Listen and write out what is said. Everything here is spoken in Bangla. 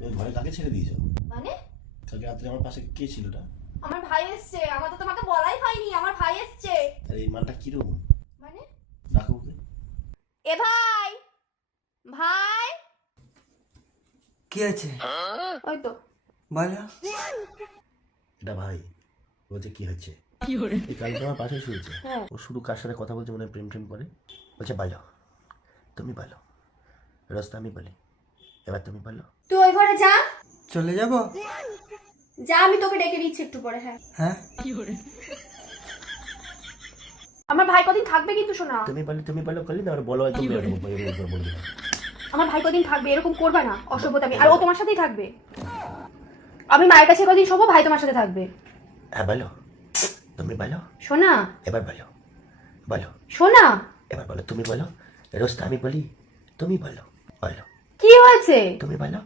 তুমি ঘরে কাকে ছেড়ে দিয়েছো? মানে কালকে রাত্রে আমার পাশে কে ছিল না? আমার ভাই এসছে, আমার তো তোমাকে বলাই হয়নি, আমার ভাই এসছে। আর এই মানটা কিরকম? মানে ডাকো ওকে। এ ভাই, ভাই কি আছে? ওই তো বলো। এটা ভাই বলছে কি হচ্ছে, এই কালকে আমার পাশে শুয়েছে। হ্যাঁ। ও শুধু কার সাথে কথা বলছে, মনে হয় প্রেম টেম করে। বলছে বলো, তুমি বলো। রাস্তা আমি বলি, এবার তুমি বলো। তুই ওই ঘরে যা, চলে যাব? যা, আমি তোকে ডেকে দিচ্ছি একটু পরে। হ্যাঁ, হ্যাঁ, আমার ভাই কদিন থাকবে কিন্তু শোনা। তুমি বলো করলি না, বলো একদম বলে দিলাম। আমার ভাই কদিন থাকবে, এরকম করবে না অসভ্যতামি। আর ও তোমার সাথেই থাকবে। আমি মায়ের কাছে কদিন শোবো, ভাই তোমার সাথে থাকবে। হ্যাঁ বলো, তুমি বলো। শোনা, এবার বলো, বলো শোনা, এবার বলো। তুমি বলো, রাস্তা আমি বলি, তুমি বলো। বলো কি হয়েছে? তুমি বলো।